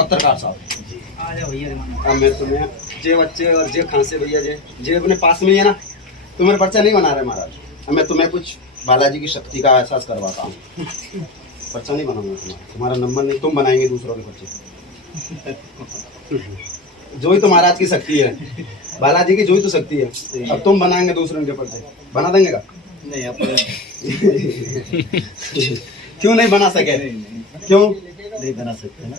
पत्रकार साहब आ जाओ भैया। अब मैं तुम्हें जे बच्चे और जे खांसे भैया जे अपने पास में ही है ना, तुम्हारे पर्चा नहीं बना रहे महाराज। अब मैं तुम्हें कुछ बालाजी की शक्ति का एहसास करवाता हूँ। पर्चा नहीं बनाऊंगा तुम्हारा नंबर नहीं, तुम बनाएंगे दूसरों के पर्चे। जो ही तो महाराज की शक्ति है, बालाजी की जो ही तो शक्ति है। अब तुम बनाएंगे दूसरों के पर्चे, बना देंगे का? नहीं अपने क्यों नहीं बना सके? क्यों नहीं बना सकते ना,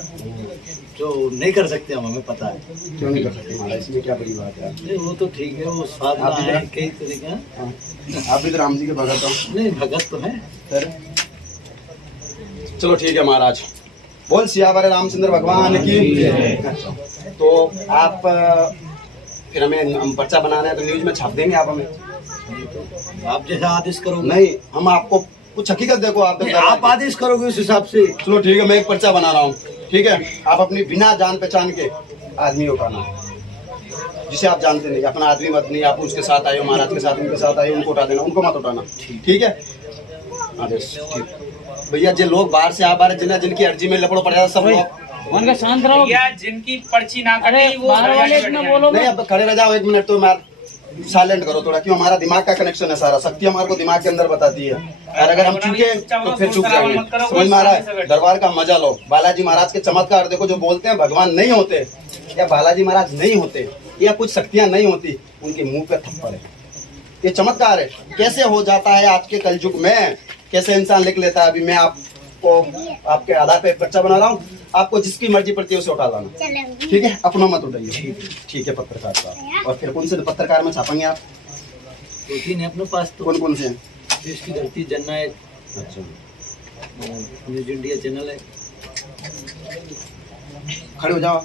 जो नहीं कर सकते हम, हमें पता है। क्यों नहीं कर सकते महाराज? इसमें क्या बड़ी बात है? नहीं वो तो ठीक है, वो साधना है कई तरीके। आप भी तो राम जी के भगत हो। नहीं भगत तो है सर चलो ठीक है महाराज। बोल सियावर रामचंद्र भगवान की। अच्छा, तो आप फिर हम पर्चा बनाना है तो न्यूज में छाप देंगे आप हमें? तो आप जैसा आदेश करोगे। नहीं, हम आपको कुछ हकीकत देखो आप आदेश करोगे उस हिसाब से। चलो ठीक है, मैं एक पर्चा बना रहा हूँ, ठीक है? आप अपनी बिना जान पहचान के आदमी उठाना, जिसे आप जानते नहीं, अपना आदमी मत नहीं, आप उसके साथ आए हो, महाराज के साथ, उनके साथ आए हो, उनको उठा देना, उनको मत उठाना, ठीक है? आदेश भैया। जो लोग बाहर से आ बाहर जिनकी अर्जी में लपड़ो पड़ जाता सब लोग उनका शांत रहो भैया, जिनकी पर्ची ना कटी वो बाहर वाले इतना बोलो नहीं। अब खड़े रह जाओ एक मिनट, तो मैं साइलेंट करो थोड़ा, क्यों? हमारा दिमाग का कनेक्शन है सारा, शक्ति हमारे को दिमाग के अंदर बताती है, और अगर हम चूके तो फिर चूक जाएंगे। समझ में आ रहा है? दरबार का मजा लो, बालाजी महाराज के चमत्कार देखो। जो बोलते हैं भगवान नहीं होते या बालाजी महाराज नहीं होते या कुछ शक्तियां नहीं होती, उनके मुंह पे थप्पड़ है। ये चमत्कार है, कैसे हो जाता है आज के कलयुग में, कैसे इंसान लिख लेता है। अभी मैं आपको आपके आधार पे पर्चा बना रहा हूँ, आपको जिसकी मर्जी पड़ती है उसे उठा लाना, ठीक है? अपना मत उठाइए, ठीक है पत्रकार साहब। और फिर कौन से पत्रकार में छापेंगे आप? दो तीन है अपने पास। तो कौन कौन से हैं? देश की धरती जननायक, अच्छा, न्यूज इंडिया चैनल है। खड़े हो जाओ।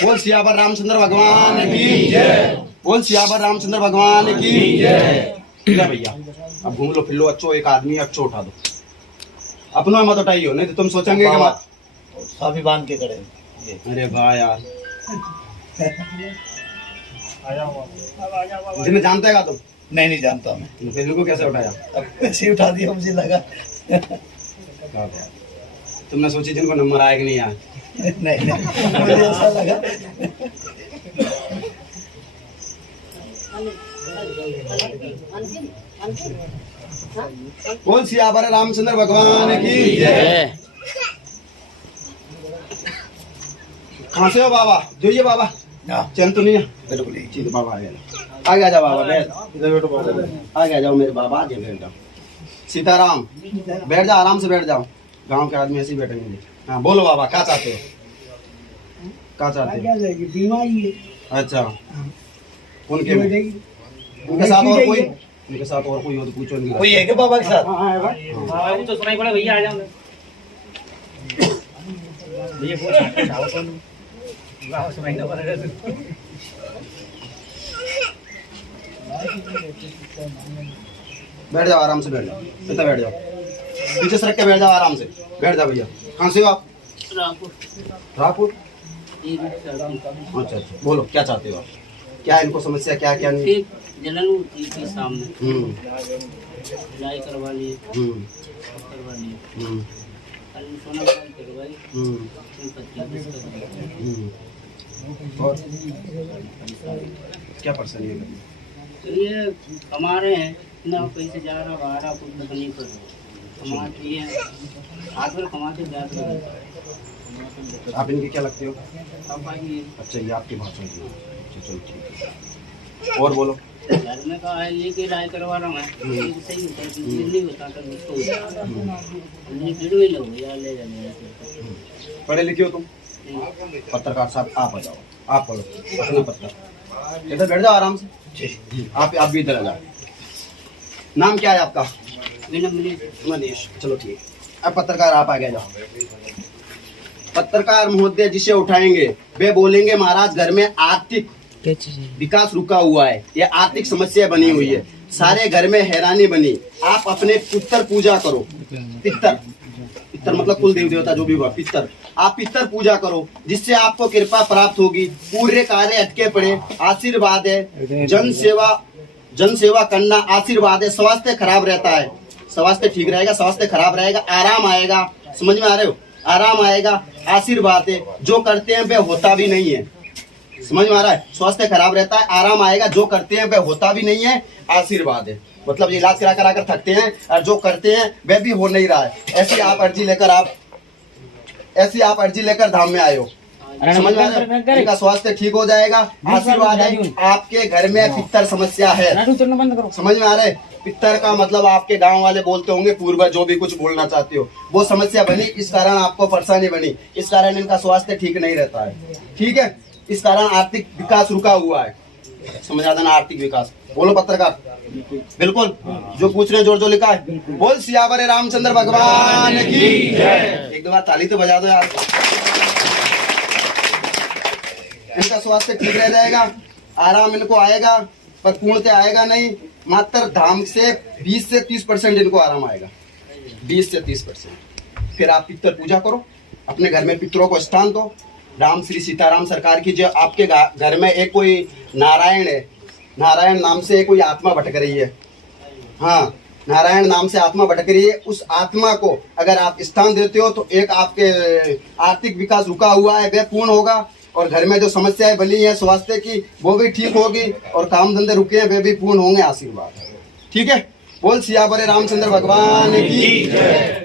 बोल सियावर रामचंद्र भगवान की जय। बोल सियावर रामचंद्र भगवान की जय। ठीक है भैया, अब घूम लो फिर लो, अच्छो एक आदमी अच्छो उठा दो, अपना मत उठाइयो, नहीं तो तुम सोचेंगे कि सभी बांध के खड़े। अरे वाह यार, जिन्हें जानते है तुम? नहीं नहीं जानता मैं। तो फिर इनको कैसे उठाया? अब ऐसे उठा दिया, मुझे लगा। तुमने सोची जिनको नंबर आए कि नहीं आए? नहीं मुझे ऐसा लगा। बोल सियावर रामचंद्र भगवान की जय। कहाँ से हो बाबा? जो ये बाबा चैन तो नहीं है? बिल्कुल ठीक है बाबा, आगे आ जाओ बाबा, बैठ इधर बैठो बाबा, आगे आ जाओ मेरे बाबा, आगे बैठ जाओ। सीताराम बैठ जाओ, आराम से बैठ जाओ, गांव के आदमी ऐसे ही बैठेंगे। हाँ बोलो बाबा, क्या चाहते हो? क्या चाहते हो? बीमारी है। अच्छा, उनके साथ और कोई? उनके साथ और कोई हो तो पूछो। कोई है क्या बाबा के साथ? हाँ वो तो सुनाई पड़ा भैया, आ जाओ भैया, सुनाई ना पड़ा। बैठ जाओ, आराम से बैठ जाओ, इतना बैठ जाओ, पीछे सरक के बैठ जाओ, आराम से बैठ जाओ भैया। कहाँ से हो आप? रायपुर। अच्छा अच्छा, बोलो क्या चाहते हो आप? क्या इनको समस्या क्या क्या नहीं? फिर जलन होती थी सामने, इलाज करवा लिए, करवा लिए, कल सोनोग्राफी करवाई, 25 और क्या परेशानी है? तो ये कमा रहे हैं ना, कहीं से जा रहा आ रहा, कुछ तकलीफ कर रहा कमाते ये हाथ में कमाते जाते हैं। आप इनके क्या लगते हो? पापा जी अच्छा, ये आपकी भाषा है। अच्छा, चलो ठीक है। और बोलो। घर में कहा है लेके इलाज करवा रहा हूँ मैं, ये सही होता है, नहीं होता तो मुझको भीड़ में लो यार, ले जाने पढ़े लिखे हो तुम? पत्रकार साहब आप आ जाओ, आप पढ़ो अपना पत्र। इधर बैठ जाओ आराम से। आप भी इधर आ जाओ। नाम क्या है आपका? मनीष। चलो ठीक है। अब पत्रकार आप आगे जाओ। पत्रकार महोदय जिसे उठाएंगे वे बोलेंगे महाराज घर में आर्थिक विकास रुका हुआ है, ये आर्थिक समस्या बनी हुई है, सारे घर में हैरानी बनी। आप अपने पितर पूजा करो। पितर मतलब कुल देवी देवता जो भी हुआ, पितर। आप पितर पूजा करो जिससे आपको कृपा प्राप्त होगी। पूरे कार्य अटके पड़े, आशीर्वाद है। जन सेवा करना आशीर्वाद है। स्वास्थ्य खराब रहता है, स्वास्थ्य ठीक रहेगा, स्वास्थ्य खराब रहेगा, आराम आएगा। समझ में आ रहे हो? आराम आएगा, आशीर्वाद है। जो करते हैं वे होता भी नहीं है। समझ में आ रहा है? स्वास्थ्य खराब रहता है, आराम आएगा, जो करते हैं वे होता भी नहीं है, आशीर्वाद है। मतलब इलाज करा कर थकते हैं और जो करते हैं वह भी हो नहीं रहा है। ऐसी आप अर्जी लेकर धाम में आए हो। समझ में आ रहा है? इनका स्वास्थ्य ठीक हो जाएगा, आशीर्वाद है। आपके घर में पित्तर समस्या है। समझ में आ रहा है? पित्तर का मतलब आपके गांव वाले बोलते होंगे पूर्वज, जो भी कुछ बोलना चाहते हो, वो समस्या बनी, इस कारण आपको परेशानी बनी, इस कारण इनका स्वास्थ्य ठीक नहीं रहता है। ठीक है, इस कारण आर्थिक विकास रुका हुआ है। समझ आता ना? आर्थिक विकास बोलो पत्रकार। बिल्कुल, जो पूछ रहे हैं जोर जो लिखा है। बोल सियावर रामचंद्र भगवान की जय। एक दो बार ताली तो बजा दो यार। इनका स्वास्थ्य ठीक रह जाएगा, आराम इनको आएगा, पर पूर्णतः आएगा नहीं। मात्र धाम से 20 से 30% इनको आराम आएगा, 20 से 30%। फिर आप पितर पूजा करो, अपने घर में पितरों को स्थान दो। राम श्री सीताराम सरकार की जो आपके घर में एक कोई नारायण है, नारायण नाम से कोई आत्मा भटक रही है। हाँ, नारायण नाम से आत्मा भटक रही है। उस आत्मा को अगर आप स्थान देते हो तो एक आपके आर्थिक विकास रुका हुआ है वह पूर्ण होगा, और घर में जो समस्याएं बनी है स्वास्थ्य की वो भी ठीक होगी, और काम धंधे रुके हैं वे भी पूर्ण होंगे। आशीर्वाद। ठीक है, बोल सियावर रामचंद्र भगवान की जय।